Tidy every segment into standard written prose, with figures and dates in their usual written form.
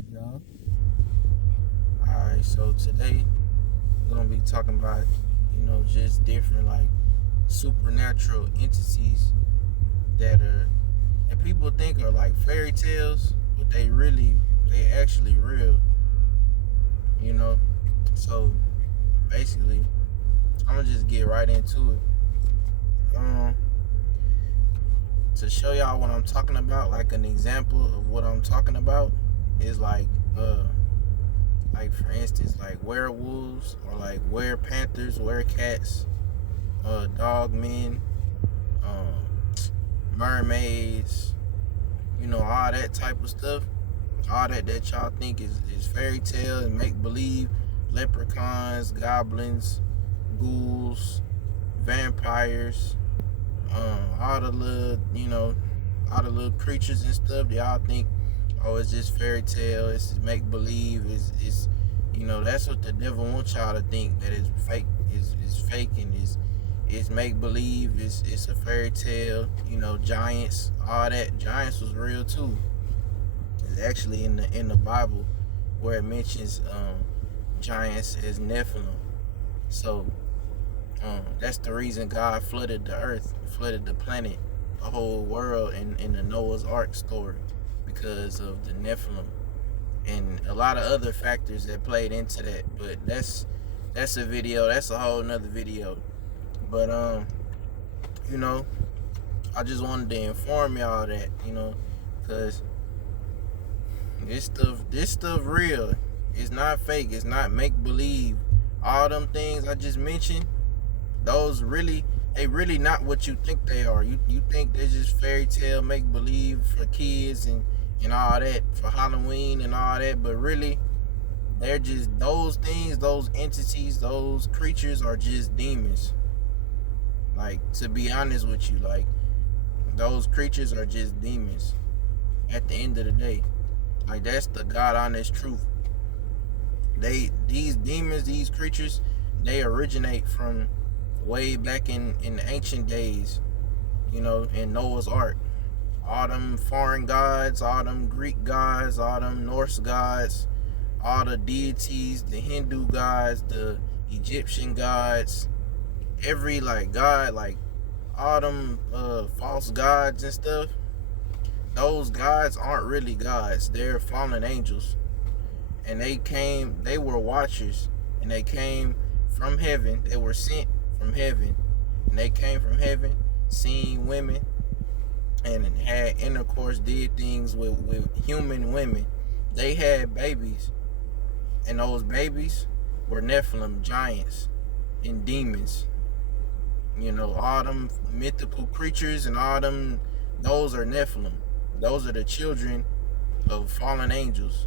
good, y'all? Alright, so today we're gonna be talking about, just different like supernatural entities that people think are like fairy tales, but they actually real, you know. So basically, I'm gonna just get right into it. To show y'all what I'm talking about, like an example of what I'm talking about is like for instance, like werewolves or like panthers, cats, dog men, um, mermaids, all that type of stuff. All that y'all think is fairy tale and make believe, leprechauns, goblins, ghouls, vampires, all the little, all the little creatures and stuff that y'all think, oh, it's just fairy tale, it's make believe, it's that's what the devil wants y'all to think, that it's fake, is fake, and is make believe, it's a fairy tale. Giants, all that. Giants was real too. It's actually in the Bible where it mentions giants as Nephilim. So that's the reason God flooded the earth, flooded the planet, the whole world in the Noah's Ark story, because of the Nephilim and a lot of other factors that played into that. But that's a video. That's a whole nother video. But you know, I just wanted to inform y'all that, because this stuff real. It's not fake. It's not make believe. All them things I just mentioned, those they really not what you think they are. You think they're just fairy tale make believe for kids and all that, for Halloween and all that, but really they're just those things, those entities, those creatures are just demons. Like, to be honest with you, like, those creatures are just demons at the end of the day. Like, that's the God honest truth. These demons, these creatures, they originate from way back in the ancient days, in Noah's Ark. All them foreign gods, all them Greek gods, all them Norse gods, all the deities, the Hindu gods, the Egyptian gods, every like god, like all them false gods and stuff. Those gods aren't really gods. They're fallen angels. And they were watchers, and they came from heaven. They were sent from heaven, and they came from heaven, seen women, and had intercourse, did things with human women. They had babies, and those babies were Nephilim, giants, and demons. All them mythical creatures and all them, those are Nephilim. Those are the children of fallen angels,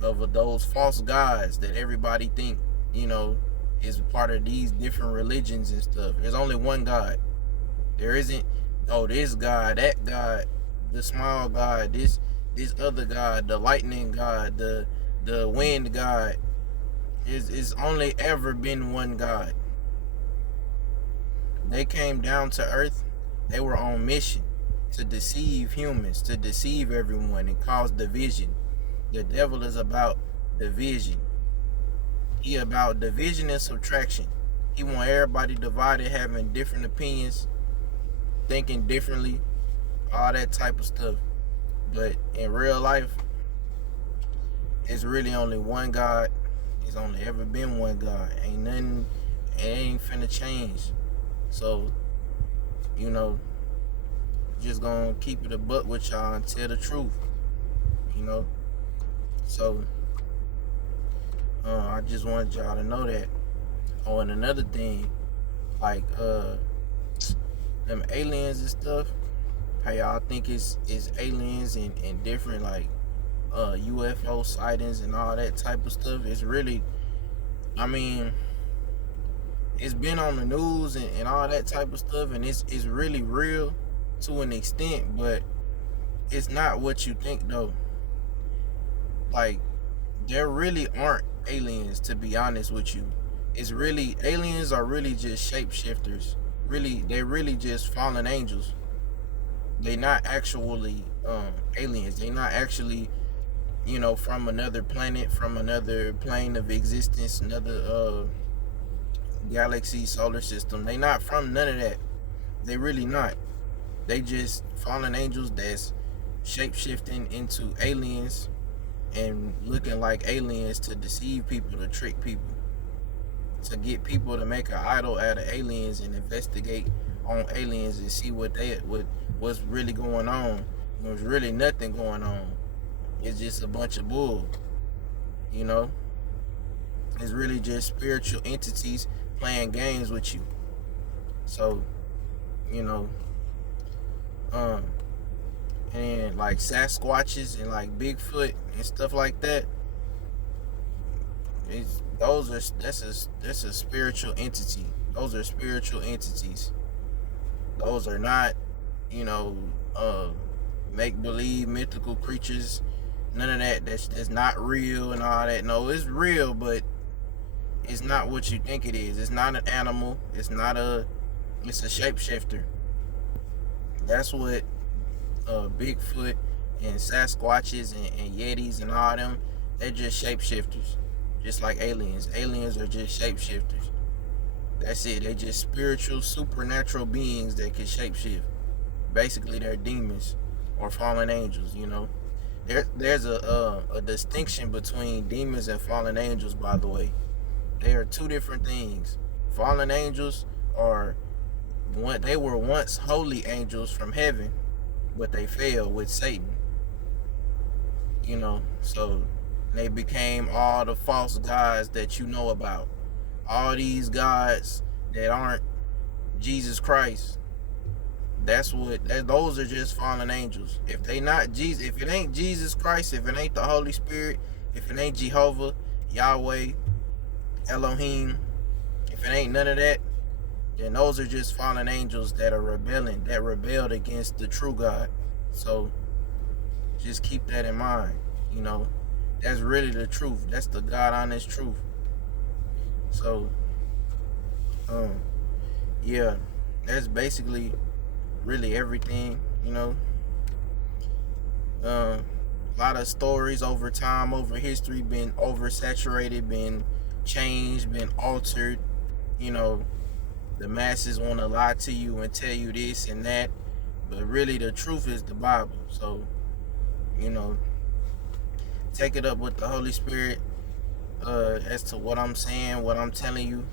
of those false gods that everybody think, is part of these different religions and stuff. There's only one God. There isn't, oh, this God, that God, the small God, this other God, the lightning God, the wind God. It's only ever been one God. They came down to earth. They were on mission to deceive humans, to deceive everyone, and cause division. The devil is about division. He about division and subtraction. He want everybody divided, having different opinions, thinking differently, all that type of stuff. But in real life, it's really only one God. It's only ever been one God. Ain't nothing, it ain't finna change. So, just gonna keep it a buck with y'all and tell the truth. So, I just wanted y'all to know that. Oh, and another thing, like them aliens and stuff, how y'all think it's aliens and different like UFO sightings and all that type of stuff. It's really, I mean, it's been on the news and all that type of stuff, and it's really real to an extent, but it's not what you think though. Like, there really aren't aliens, to be honest with you. It's really, aliens are really just shapeshifters. They really just fallen angels. They not actually aliens. They not actually from another planet, from another plane of existence, another galaxy, solar system. They not from none of that. They really not. They just fallen angels that's shape-shifting into aliens and looking like aliens to deceive people, to trick people, to get people to make an idol out of aliens and investigate on aliens and see what's really going on. There's really nothing going on. It's just a bunch of bull. You know, it's really just spiritual entities playing games with you. So, you know, and like Sasquatches and like Bigfoot and stuff like that. That's a spiritual entity. Those are spiritual entities. Those are not, you know, make believe mythical creatures. None of that. That's not real and all that. No, it's real, but it's not what you think it is. It's not an animal. It's a shapeshifter. That's what Bigfoot and Sasquatches and Yetis and all them, they're just shapeshifters. Just like aliens. Aliens are just shapeshifters. That's it. They're just spiritual, supernatural beings that can shapeshift. Basically, they're demons or fallen angels, There's a distinction between demons and fallen angels, by the way. They are two different things. Fallen angels they were once holy angels from heaven, but they fell with Satan. So they became all the false gods that you know about. All these gods that aren't Jesus Christ. Those are just fallen angels. If it ain't Jesus Christ, if it ain't the Holy Spirit, if it ain't Jehovah, Yahweh, Elohim, if it ain't none of that, then those are just fallen angels that rebelled against the true God. So just keep that in mind. That's really the truth. That's the God honest truth. So yeah, that's basically really everything. A lot of stories over time, over history, been oversaturated, been changed, been altered. The masses want to lie to you and tell you this and that, but really the truth is the Bible. So take it up with the Holy Spirit as to what I'm saying, what I'm telling you.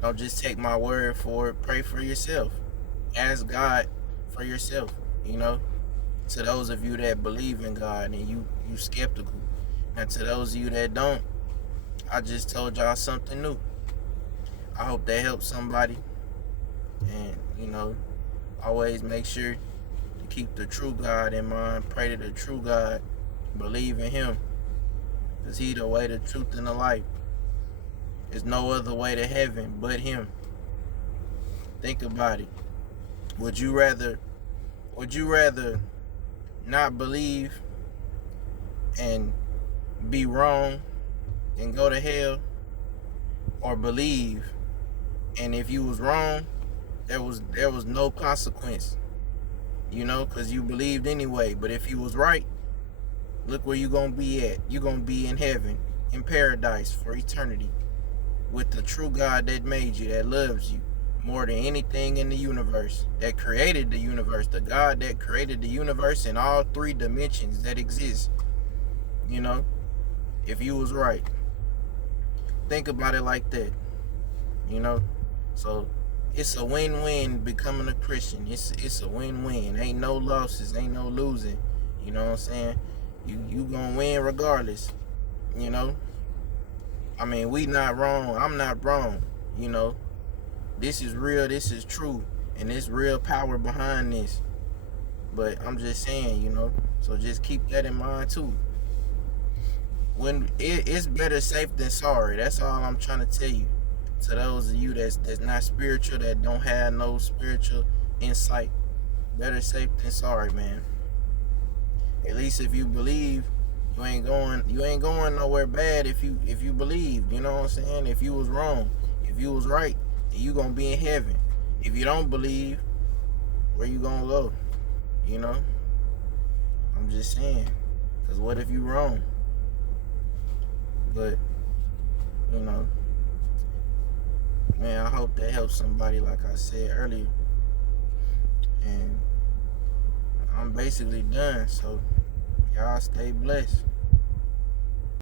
Don't just take my word for it. Pray for yourself. Ask God for yourself. To those of you that believe in God and you skeptical, and to those of you that don't, I just told y'all something new. I hope that helps somebody. And always make sure to keep the true God in mind. Pray to the true God. Believe in Him, because He the way, the truth, and the life. There's no other way to heaven but Him. Think about it. Would you rather not believe and be wrong and go to hell, or believe and if you was wrong, there was no consequence, because you believed anyway? But if you was right, look where you gonna be at. You gonna be in heaven, in paradise for eternity, with the true God that made you, that loves you more than anything in the universe, that created the universe, the God that created the universe in all three dimensions that exist. If you was right, think about it like that. So it's a win-win becoming a Christian. It's a win-win. Ain't no losses, ain't no losing. You know what I'm saying? You gonna win regardless. I mean, we not wrong. I'm not wrong. This is real. This is true, and there's real power behind this. But I'm just saying, so just keep that in mind too. When it's better safe than sorry. That's all I'm trying to tell you. To those of you that's not spiritual, that don't have no spiritual insight, better safe than sorry, man. At least if you believe, you ain't going nowhere bad if you believe. You know what I'm saying? If you was wrong, if you was right, then you gonna be in heaven. If you don't believe, where you gonna go? I'm just saying. Cause what if you wrong? But you know, man, I hope that helps somebody. Like I said earlier, and I'm basically done. So y'all stay blessed.